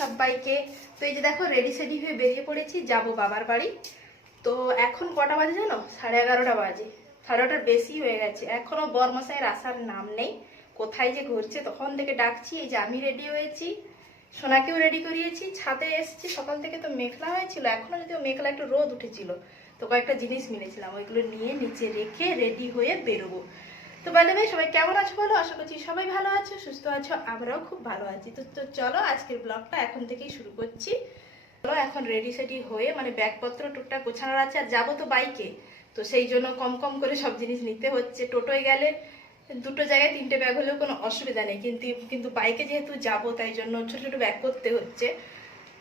সবাইকে। তো এই যে দেখো রেডি সেডি হয়ে বেরিয়ে পড়েছি, যাব বাবার বাড়ি। তো এখন কটা বাজে জানো? 11:30 বাজে। 11:30 বেশি হয়ে গেছে, এখনো বরমশাইয়ের আসার নাম নেই। কোথায় যে ঘুরছে, তখন থেকে ডাকছি। এই যে আমি রেডি হয়েছি, সোনাকেও রেডি করিয়েছি, ছাদে এসেছি। সকাল থেকে তো মেঘলা হয়েছিল, এখনো যদিও মেঘলা, একটু রোদ উঠেছিল। তো কয়েকটা জিনিস কিনেছিলাম, ওইগুলো নিয়ে নিচে রেখে রেডি হয়ে বেরোবো। তো বাই দ্য ওয়ে, সবাই কেমন আছো বলো? আশা করছি সবাই ভালো আছো, সুস্থ আছো, আমরাও খুব ভালো আছি। তো চলো আজকের ব্লগটা এখন থেকেই শুরু করছি। চলো এখন রেডি সেডি হয়ে, মানে ব্যাগপত্র টুকটাক গোছানোর আছে, আর যাবো তো বাইকে। তো সেই জন্য কম কম করে সব জিনিস নিতে হচ্ছে। টোটোয় গেলে দুটো জায়গায় 3টে ব্যাগ হলেও কোনো অসুবিধা নেই, কিন্তু বাইকে যেহেতু যাবো তাই জন্য ছোট ছোট ব্যাগ করতে হচ্ছে।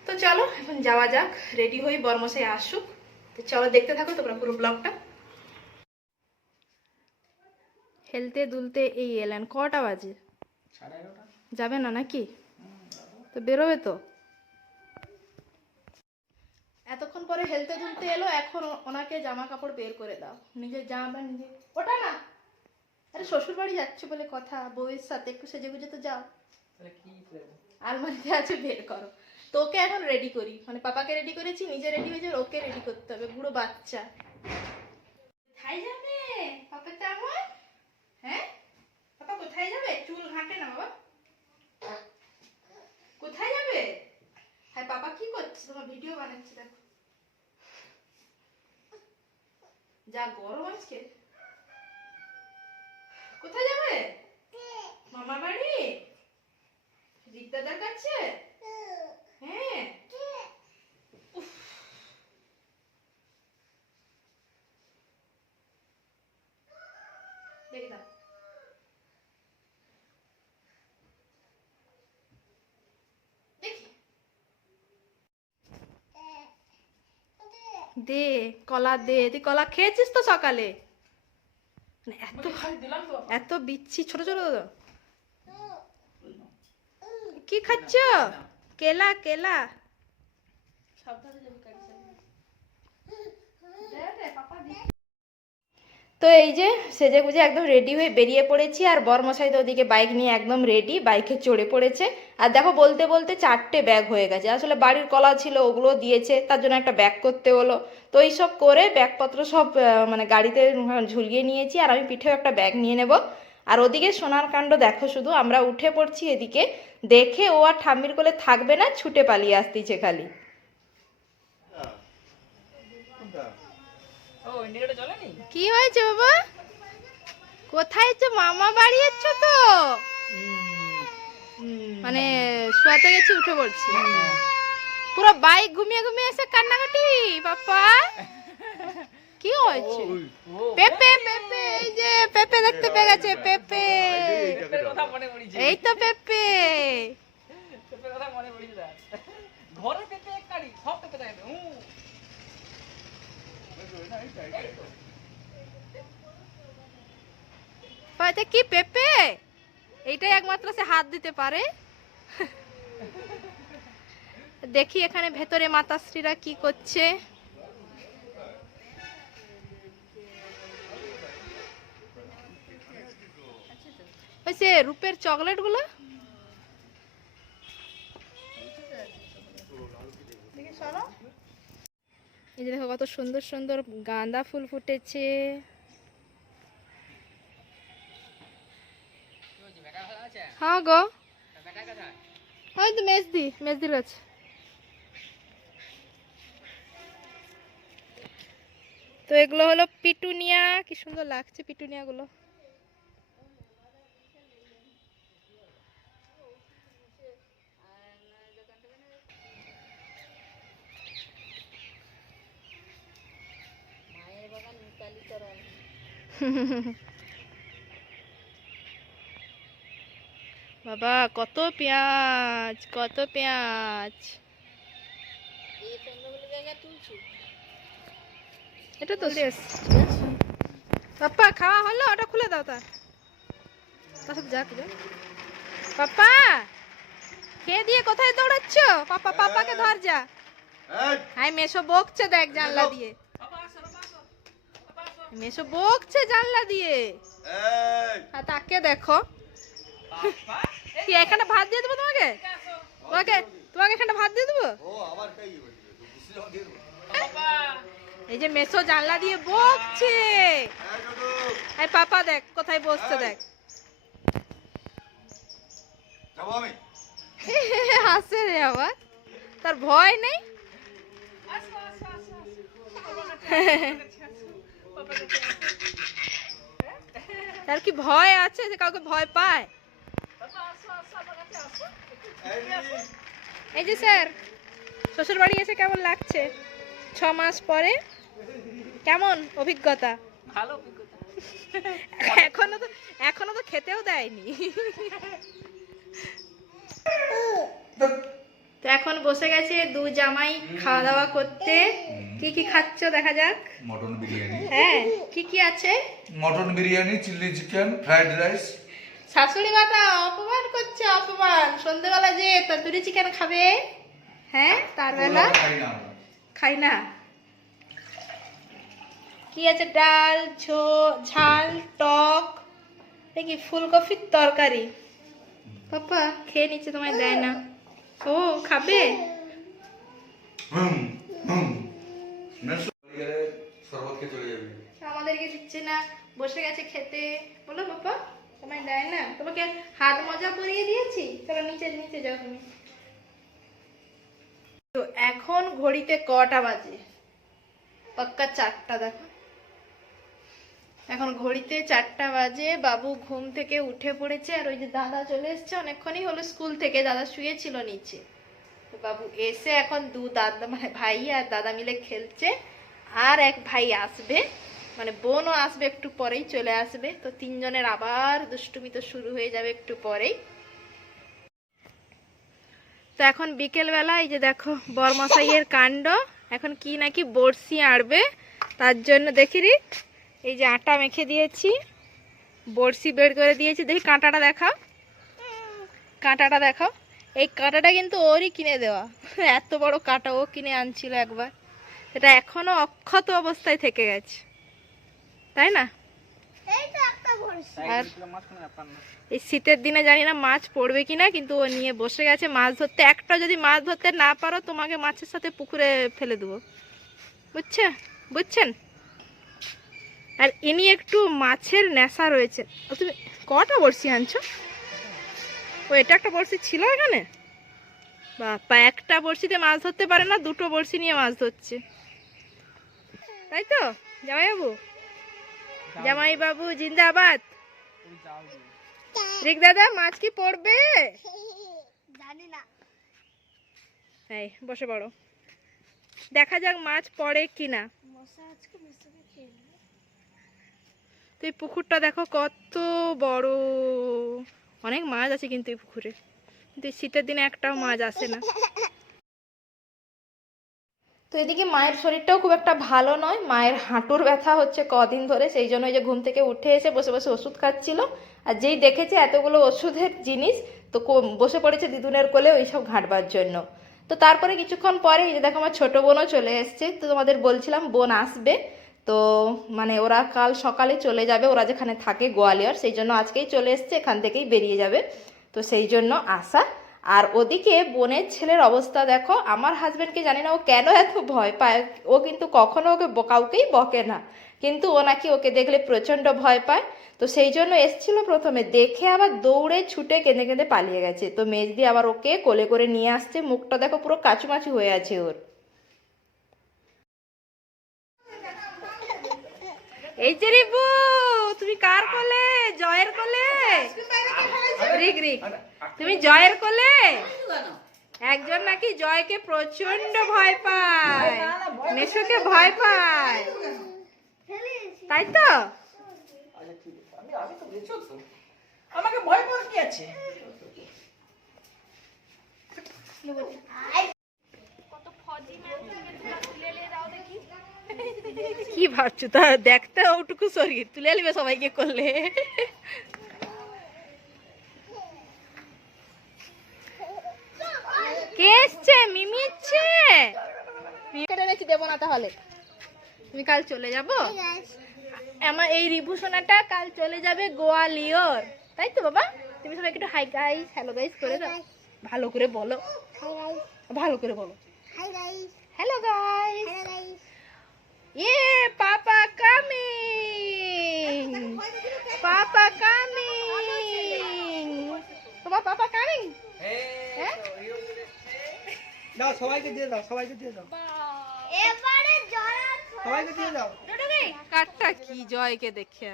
তো চলো এখন যাওয়া যাক, রেডি হই, বরমশাই আসুক। তো চলো দেখতে থাকো তোমরা পুরো ব্লগটা। হেলতে দুলতে এই এলেন, কটা বাজে? 11:30। যাবে না নাকি? তো বেরোবে তো। এতক্ষণ পরে হেলতে দুলতে এলো, এখন ওনাকে জামা কাপড় বের করে দাও। নিজের জামা নিজে, ওটা না। আরে শ্বশুর বাড়ি যাচ্ছে বলে কথা, বউয়ের সাথে একটু সেজে গুজে তো যাও। আলমারিতে আছে, বের করো। তো ওকে এখন রেডি করি, মানে পাপাকে রেডি করেছি, নিজে রেডি হয়ে যাবে, ওকে রেডি করতে হবে, বুড়ো বাচ্চা। কোথায় যাবে পাপা? তেমন হ্যাঁ, পাপা কোথায় যাবে? চুল ঘাটে না বাবা, কোথায় যাবে? হ্যাঁ পাপা কি করছে? তোমার ভিডিও বানাচ্ছি দেখো। যা গরম আজকে। কোথায় যাবে? মামা বাড়ি, রিক্তাদার কাছে। হ্যাঁ উফ। দেখি দাও, দেখি দে কলা দে। তুই কলা খেয়েছিস তো সকালে? এত এত বিচ্ছি ছোট ছোট। কি খাচ্ছ? কেলা কেলা। তো এই যে সেজে গুজে একদম রেডি হয়ে বেরিয়ে পড়েছি, আর বরমশাই তো ওদিকে বাইক নিয়ে একদম রেডি, বাইকে চড়ে পড়েছে। আর দেখো বলতে বলতে 4টে ব্যাগ হয়ে গেছে। আসলে বাড়ির কলা ছিল, ওগুলো দিয়েছে, তার জন্য একটা ব্যাগ করতে হলো। তো এইসব করে ব্যাগপত্র সব মানে গাড়িতে ঝুলিয়ে নিয়েছি, আর আমি পিঠেও একটা ব্যাগ নিয়ে নেব। আর ওদিকে সোনার কাণ্ড দেখো শুধু, আমরা উঠে পড়ছি এদিকে, দেখে ও আর ঠাম্মির কোলে থাকবে না, ছুটে পালিয়ে আসতিছে খালি। কি হয়েছে বাবা? কোথায় তো? মামা বাড়ি যাচ্ছ তো? মানে শোয়াতে গেছি, উঠে পড়ছি। পুরো বাইক ঘুমিয়ে ঘুমিয়ে এসে কান্নাকাটি। পাপা কি হয়েছে? পেপে পেপে, এই যে পেপে দেখতে পেয়ে গেছে। পেপে, এই তো পেপে। কি পেপে? এইটাই একমাত্র সে হাত দিতে পারে। দেখি এখানে ভেতরে মাতাশ্রীরা কি করছে। ওই সে রূপের চকলেট গুলো এই যে দেখো কত সুন্দর সুন্দর গাঁদা ফুল ফুটেছে। হ্যাঁ গো, ওই তো মেজদির আছে। তো এগুলো হলো পিটুনিয়া, কি সুন্দর লাগছে পিটুনিয়া গুলো। বাবা কত পেঁয়াজ, কত পেঁয়াজ। এটা তো পাপা খাওয়া হলো, ওটা খুলে দাও। তার সাথে যাক যা। পাপা খেয়ে দিয়ে কোথায় দৌড়াচ্ছ? পাপা পাপাকে ধর যা। হাই মেশো বকছে, দেখ জানলা দিয়ে। মেশো বকছে জানলা দিয়ে, তাকে দেখো। কি এখানে ভাত দিয়ে দেবো তোমাকে? তোমাকে এখানটা ভাত দিয়ে দেবো। এই যে মেসো জানলা দিয়ে বকছে। এই পাপা দেখ কোথায় বসছে দেখ। হাসে রে আবার, তার ভয় নেই। তার কি ভয় আছে যে কাউকে ভয় পায়? এই যে স্যার, শ্বশুর বাড়ি এসে কেমন লাগছে 6 মাস পরে? কেমন অভিজ্ঞতা? ভালো অভিজ্ঞতা। এখনো তো খেতেও দেয়নি। তো এখন বসে গেছে দু জামাই খাওয়া দাওয়া করতে। কি কি খাচ্ছ দেখা যাক। মটন বিরিয়ানি। হ্যাঁ, কি কি আছে? Mutton biryani, chilli chicken, fried rice. শাশুড়ি মাটা অপমান করছে, অপমান। সন্ধ্যেবেলা যে তন্দুরি চিকেন খাবে, হ্যাঁ তার বেলা খাই না। কি আছে? ডাল, ঝাল, টক, কি ফুলকপির তরকারি। পাপা খেয়ে নিচ্ছে, তোমায় দেয় না। ও খাবে? আমাদেরকে দিচ্ছে না, বসে গেছে খেতে। বলো পাপা, তোমায় দেয় না? তোমাকে হাত মজা পরিয়ে দিয়েছি। চলো নিচে নিচে যাও তুমি। তো এখন ঘড়িতে কটা বাজে? পাক্কা 4টা। দেখো এখন ঘড়িতে 4টা বাজে। বাবু ঘুম থেকে উঠে পড়েছে, আর ওই যে দাদা চলে এসছে। অনেকক্ষণই হলো স্কুল থেকে, দাদা শুয়েছিল নিচে। তো বাবু এসে এখন দু দাদা মানে ভাই আর দাদা মিলে খেলছে। আর এক ভাই আসবে, মানে বোনও আসবে, একটু পরেই চলে আসবে। তো 3 জনের আবার দুষ্টুমি তো শুরু হয়ে যাবে একটু পরেই। তো এখন বিকেল বেলা, এই যে দেখো বরমশাইয়ের কাণ্ড। এখন কি নাকি বড়শি আড়বে, তার জন্য দেখি রে, এই যে আটা মেখে দিয়েছি, বড়শি বের করে দিয়েছি। দেখি কাঁটাটা দেখাও, কাঁটাটা দেখাও। এই কাঁটাটা কিন্তু ওরই কিনে দেওয়া। এত বড় কাঁটা ও কিনে আনছিল একবার, এটা এখনো অক্ষত অবস্থায় থেকে গেছে, তাই না? আর এই শীতের দিনে জানি না মাছ পড়বে কিনা, কিন্তু ও নিয়ে বসে গেছে মাছ ধরতে। একটা যদি মাছ ধরতে না পারো, তোমাকে মাছের সাথে পুকুরে ফেলে দেবো, বুঝছেন? আর ইনি একটু মাছের নেশা রয়েছে। তুমি কটা বড়শি আনছো? ও এটা একটা বড়শি ছিল এখানে? বাবা, একটা বড়শিতে মাছ ধরতে পারে না, 2টো বড়শি নিয়ে মাছ ধরছে, তাই তো? জামাই বাবু জিন্দাবাদ। রিক দাদা, মাছ কি পড়বে? জানি না। এই বসে পড়ো, দেখা যাক মাছ পড়ে কিনা। তো এই পুকুরটা দেখো কত বড়, অনেক মাছ আছে কিন্তু এই পুকুরে। কিন্তু শীতের দিনে একটাও মাছ আসে না। তো এদিকে মায়ের শরীরটাও খুব একটা ভালো নয়। মায়ের হাঁটুর ব্যথা হচ্ছে কদিন ধরে, সেই জন্য যে ঘুম থেকে উঠে এসে বসে বসে ওষুধ খাচ্ছিল। আর যেই দেখেছে এতগুলো ওষুধের জিনিস, তো বসে পড়েছে দিদুনের কোলে ওইসব ঘাঁটবার জন্য। তো তারপরে কিছুক্ষণ পরে এই যে দেখো আমার ছোটো বোনও চলে এসছে। তো তোমাদের বলছিলাম বোন আসবে, তো মানে ওরা কাল সকালে চলে যাবে, ওরা যেখানে থাকে গোয়ালিয়র, সেই জন্য আজকেই চলে এসছে, এখান থেকেই বেরিয়ে যাবে। তো সেই জন্য আসা। আর ওদিকে বোনের ছেলের অবস্থা দেখো। আমার হাজব্যান্ডকে জানি না ও কেন এত ভয় পায়। ও কিন্তু কখনো ওকে কাউকেই বকে না, কিন্তু ও নাকি ওকে দেখলে প্রচণ্ড ভয় পায়। তো সেই জন্য এসছিল প্রথমে, দেখে আবার দৌড়ে ছুটে কেঁদে কেঁদে পালিয়ে গেছে। তো মেজদি আবার ওকে কোলে করে নিয়ে আসছে। মুখটা দেখো পুরো কাচুমাচু হয়ে আছে ওর। এই যে রিবু, তুমি কার কোলে? জয়ের কোলে? রিক রিক, তুমি জয়ের কোলে? একজন নাকি জয়কে প্রচন্ড ভয় পায়, মেশোকে ভয় পায়, তাই তো? আমাকে ভয় পাওয়ার কি আছে? কি ভাবছো? তা দেখতে ওটুকু শরীর তুলে নিবে সবাইকে করলে। কে এসছে? মিমি এসছে। দেবো না তাহলে, তুমি কাল চলে যাবো। আমার এই রিভু সোনাটা কাল চলে যাবে গোয়ালিয়র, তাই তো বাবা? তুমি সবাইকে একটু হাই গাইস, হ্যালো গাইস করে দাও। ভালো করে বলো, ভালো করে বলো। হ্যালো গাইস, ইয়ে পাপা কামিং, পাপা কামিং, তোমার পাপা কামিং। হ্যাঁ দাও সবাইকে দিয়ে দাও, সবাইকে দিয়ে দাও, সবাইকে দিয়ে দাও। কাটটা কি জয়কে দেখে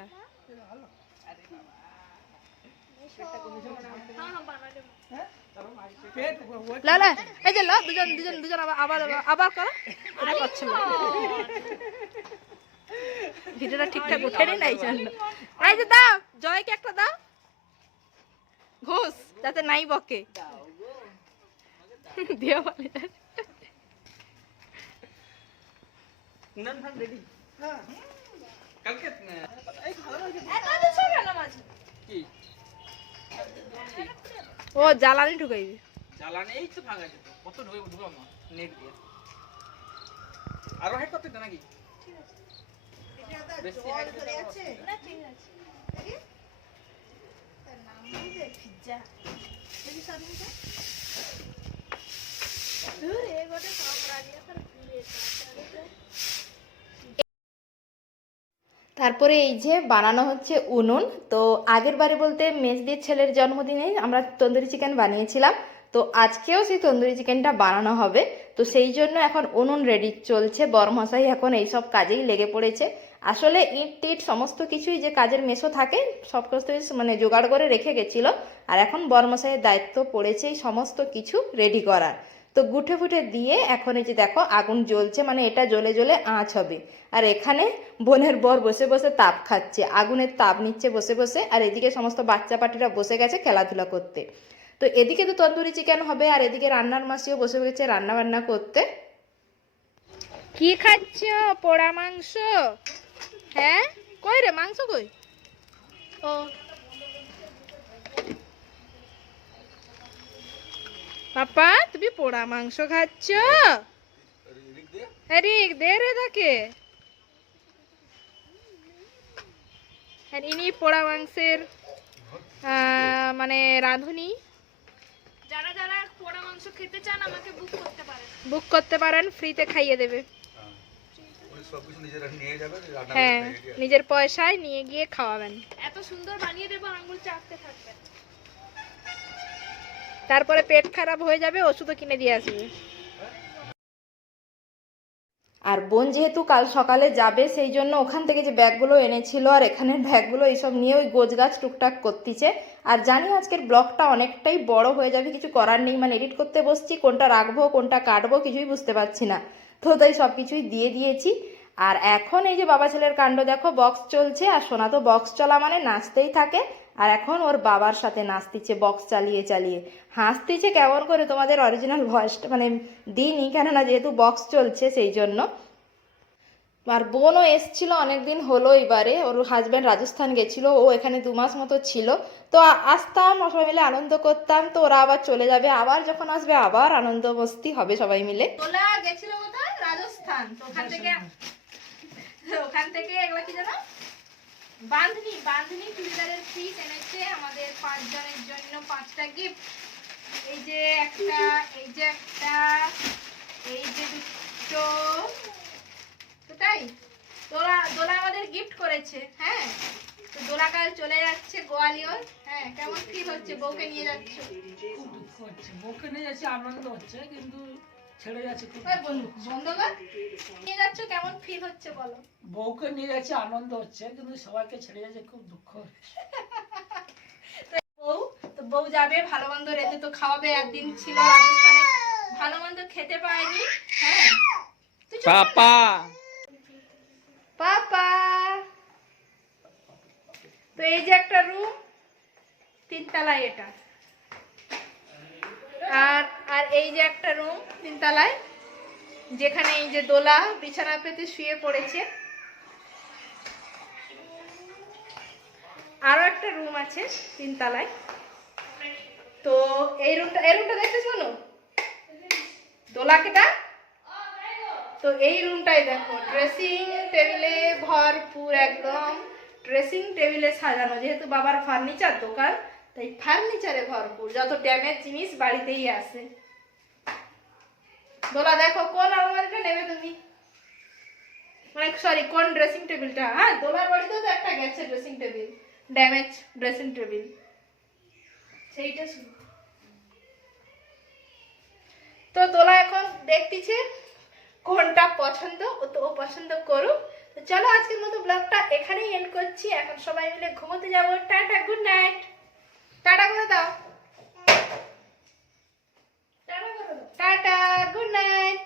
লা লা, এই যে লো দুজন দুজন দুজন আবার আবার করো, এটা করছে না। ভিডিওটা ঠিকঠাক উঠেনি না এই জন্য। এই যে দাও জয়কে একটা দাও ঘুষ, যাতে নাই বকে দিও বলে। উনান ভান রেডি? হ্যাঁ কালকে এই ভালো লাগে কি ও জ্বালানি ঢুকাইবি, জ্বালানি এই তো ভাঙা যেত, কত ঢুকাম না নেট দিয়ে। আরো হাইট করতে নাকি? বেশি হাইট চলে যাচ্ছে না ঠিক আছে। দেখি তার নাম বলবে পিজ্জা, দেখি সামনেটা দূর এগোটা কামড়া নিয়ে তার ঘুরে তারপরে এই যে বানানো হচ্ছে উনুন। তো আগের বারে বলতে মেজদির ছেলের জন্মদিনে আমরা তন্দুরি চিকেন বানিয়েছিলাম, তো আজকেও সেই তন্দুরি চিকেনটা বানানো হবে। তো সেই জন্য এখন উনুন রেডি চলছে, বরমশাই এখন এইসব কাজেই লেগে পড়েছে। আসলে ইট টিট সমস্ত কিছুই যে কাজের মেশো থাকে সব কিছু মানে জোগাড় করে রেখে গেছিলো, আর এখন বরমশাইয়ের দায়িত্ব পড়েছে এই সমস্ত কিছু রেডি করার। তো গুঠে ফুটে দিয়ে এখন এই যে দেখো আগুন জ্বলছে, মানে এটা জ্বলে জ্বলে আঁচ হবে। আর এখানে বোনের বর বসে বসে তাপ খাচ্ছে, আগুনের তাপ নিচ্ছে বসে বসে, আর এদিকে সমস্ত বাচ্চা পাটিরা বসে গেছে খেলাধুলা করতে। তো এদিকে তো তন্দুরি চিকেন হবে, আর এদিকে রান্নার মাসিও বসে গেছে রান্না বান্না করতে। কি খাচ্ছ? পোড়া মাংস? হ্যাঁ কই রে মাংস কই? ও পাপা তুমি পোড়া মাংস খাচ্ছ? রিক দে রে তাকে। আর ইনি পোড়া মাংসের মানে রাঁধুনি। যারা যারা পোড়া মাংস খেতে চান আমাকে বুক করতে পারেন, ফ্রিতে খাইয়ে দেবে। হ্যাঁ নিজের পয়সায় নিয়ে গিয়ে খাওয়াবেন, এত সুন্দর বানিয়ে দেবো আঙ্গুল চাটতে থাকবেন। তারপরে পেট খারাপ হয়ে যাবে, ওষুধও কিনে দিয়ে আসবে। আর বোন যেহেতু কাল সকালে যাবে সেই জন্য ওখান থেকে যে ব্যাগগুলো এনেছিল আর এখানের ব্যাগগুলো এইসব নিয়ে ওই গোছ গাছ টুকটাক করতেছে। আর জানি আজকের ব্লগটা অনেকটাই বড় হয়ে যাবে, কিছু করার নেই, মানে এডিট করতে বসছি, কোনটা রাখবো কোনটা কাটবো কিছুই বুঝতে পারছি না, তো তাই সব কিছুই দিয়ে দিয়েছি। আর এখন এই যে বাবা ছেলের কাণ্ড দেখো, বক্স চলছে, আর সোনা তো বক্স চলা মানে নাচতেই থাকে, আর এখন ওর বাবার সাথে নাচতেছে বক্স চালিয়ে চালিয়ে, হাসতেছে কেমন করে, তোমাদের অরিজিনাল ভয়েসটা মানে দিইনি কেননা যেহেতু বক্স চলছে সেই জন্য। আর বোনও এসছিল অনেকদিন হলো, এবারে ওর হাজব্যান্ড রাজস্থান গেছিলো, ও এখানে 2 মাস মতো ছিল। তো আসতাম সবাই মিলে আনন্দ করতাম, তো ওরা আবার চলে যাবে, আবার যখন আসবে আবার আনন্দ মস্তি হবে সবাই মিলে। তোলা গেছিল কোথায়? রাজস্থান। তো ওখান থেকে এগুলো কি জানো, বাঁধনি বাঁধনি চুড়িদারের পিস এনেছে আমাদের 5 জনের জন্য, 5টা গিফট। এই যে একটা, এই যে একটা, এই যে দুটো, তো তাই দোলা আমাদের গিফট করেছে। হ্যাঁ তো দোলা কাল চলে যাচ্ছে গোয়ালিয়র। হ্যাঁ কেমন ফিল হচ্ছে বউকে নিয়ে যাচ্ছ? বউকে নিয়ে যাচ্ছে, আনন্দ হচ্ছে, কিন্তু ছেড়ে যাচ্ছে খুব। বন্ধ কর, নিয়ে যাচ্ছ কেমন ফিল হচ্ছে বলো? বউকে নিয়ে যাচ্ছে আনন্দ হচ্ছে, কিন্তু সবাইকে ছেড়ে যাচ্ছে খুব দুঃখ। বউ যাবে, ভালো মন্দ রেতে তো খাওয়াবে, একদিন ছিল রাজস্থানে, ভালো মন্দ খেতে পায়নি। হ্যাঁ পাপা পাপা, তো এই যে একটা রুম 3 তলায় এটা, আর এই যে একটা রুম 3 তলায়, যেখানে এই যে দোলা বিছানা পেতে শুয়ে পড়েছে। আরো একটা রুম আছে 3 তলায়। তো এই রুমটা দেখতে শোনো দোলাকেটা। তো এই রুমটাই দেখো, ড্রেসিং টেবিলে ভরপুর, একদম ড্রেসিং টেবিলে সাজানো, যেহেতু বাবার ফার্নিচার দোকান তাই ফার্নিচারে ভরপুর, যত ড্যামেজ জিনিস বাড়িতেই আসে। দোলা দেখো কোন আলমারিটা নেবে তুমি, মানে সরি কোন ড্রেসিং টেবিলটা। হ্যাঁ, দোলার বাড়িতেও তো একটা গেছে dressing table, damage dressing table, সেইটা শুনো। তো দোলা এখন দেখতেছে কোনটা পছন্দ, ও পছন্দ করুক। তো চলো আজকের মতো ব্লগটা এখানেই এন্ড করছি। এখন সবাই মিলে ঘুমোতে যাবো। Tata, good night. টাটা করে দাও, টাটা করে দাও, টাটা, গুড নাইট।